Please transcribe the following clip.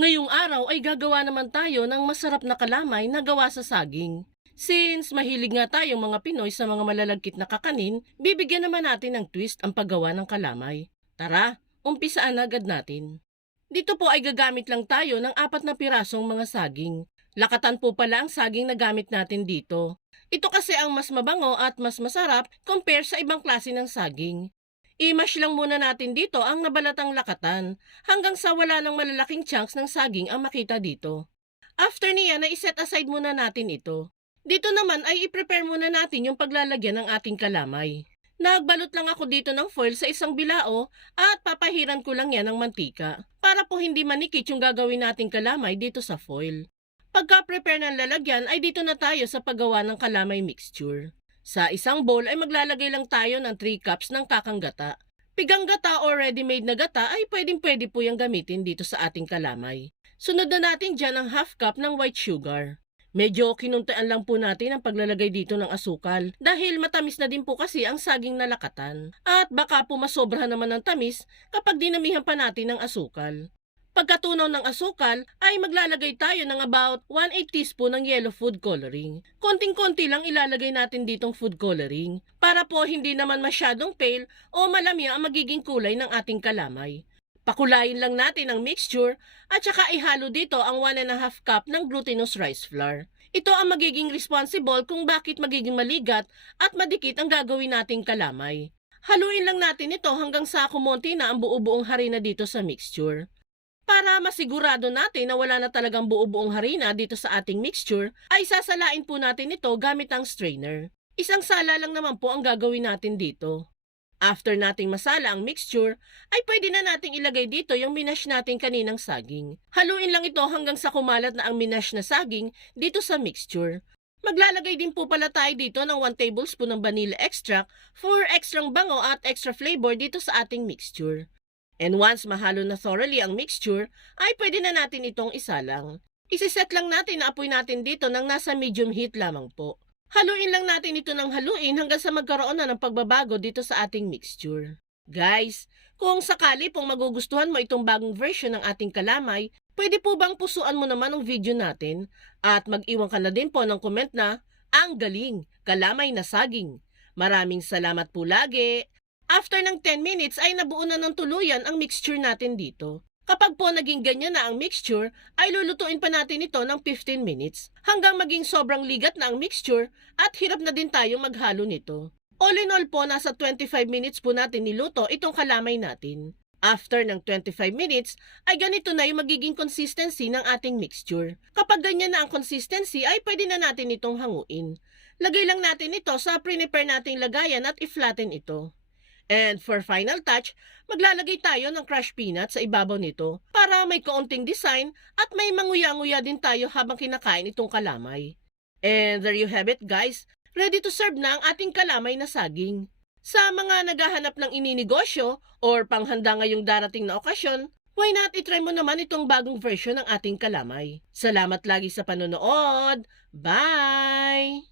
Ngayong araw ay gagawa naman tayo ng masarap na kalamay na gawa sa saging. Since mahilig nga tayong mga Pinoy sa mga malalagkit na kakanin, bibigyan naman natin ng twist ang paggawa ng kalamay. Tara, umpisaan agad natin. Dito po ay gagamit lang tayo ng apat na pirasong mga saging. Lakatan po pala ang saging na gamit natin dito. Ito kasi ang mas mabango at mas masarap compare sa ibang klase ng saging. I-mash lang muna natin dito ang nabalatang lakatan hanggang sa wala ng malalaking chunks ng saging ang makita dito. After niya na iset aside muna natin ito. Dito naman ay i-prepare muna natin yung paglalagyan ng ating kalamay. Nagbalot lang ako dito ng foil sa isang bilao at papahiran ko lang yan ng mantika para po hindi manikit yung gagawin nating kalamay dito sa foil. Pagka-prepare ng lalagyan ay dito na tayo sa paggawa ng kalamay mixture. Sa isang bowl ay maglalagay lang tayo ng 3 cups ng kakang gata. Pigang gata or ready-made na gata ay pwedeng pwede po yung gamitin dito sa ating kalamay. Sunod na natin dyan ang half cup ng white sugar. Medyo kinuntaan lang po natin ang paglalagay dito ng asukal dahil matamis na din po kasi ang saging na lakatan. At baka po masobra naman ng tamis kapag dinamihan pa natin ng asukal. Pagkatunaw ng asukal ay maglalagay tayo ng about 1/8 teaspoon ng yellow food coloring. Konting-konti lang ilalagay natin ditong food coloring para po hindi naman masyadong pale o malamya ang magiging kulay ng ating kalamay. Pakulayin lang natin ang mixture at saka ihalo dito ang 1 and a half cup ng glutinous rice flour. Ito ang magiging responsible kung bakit magiging maligat at madikit ang gagawin nating kalamay. Haluin lang natin ito hanggang sa kumonti na ang buo-buong harina dito sa mixture. Para masigurado natin na wala na talagang buo-buong harina dito sa ating mixture, ay sasalain po natin ito gamit ang strainer. Isang sala lang naman po ang gagawin natin dito. After nating masala ang mixture, ay pwede na nating ilagay dito yung minash natin kaninang saging. Haluin lang ito hanggang sa kumalat na ang minash na saging dito sa mixture. Maglalagay din po pala tayo dito ng 1 tablespoon ng vanilla extract for extrang bango at extra flavor dito sa ating mixture. And once mahalo na thoroughly ang mixture, ay pwede na natin itong isalang. Isiset lang natin na apoy natin dito ng nasa medium heat lamang po. Haluin lang natin ito ng haluin hanggang sa magkaroon na ng pagbabago dito sa ating mixture. Guys, kung sakali pong magugustuhan mo itong bagong version ng ating kalamay, pwede po bang pusuan mo naman ang video natin at mag-iwan ka na din po ng comment na, ang galing, kalamay na saging. Maraming salamat po lagi. After ng 10 minutes ay nabuo na ng tuluyan ang mixture natin dito. Kapag po naging ganyan na ang mixture, ay lulutuin pa natin ito ng 15 minutes hanggang maging sobrang ligat na ang mixture at hirap na din tayong maghalo nito. All in all po, nasa 25 minutes po natin niluto itong kalamay natin. After ng 25 minutes, ay ganito na yung magiging consistency ng ating mixture. Kapag ganyan na ang consistency, ay pwede na natin itong hanguin. Lagay lang natin ito sa prepare nating lagayan at i-flatten ito. And for final touch, maglalagay tayo ng crushed peanut sa ibabaw nito para may kaunting design at may manguya-nguya din tayo habang kinakain itong kalamay. And there you have it guys, ready to serve na ang ating kalamay na saging. Sa mga naghahanap ng ininegosyo or panghanda ngayong darating na okasyon, why not itry mo naman itong bagong version ng ating kalamay. Salamat lagi sa panonood. Bye!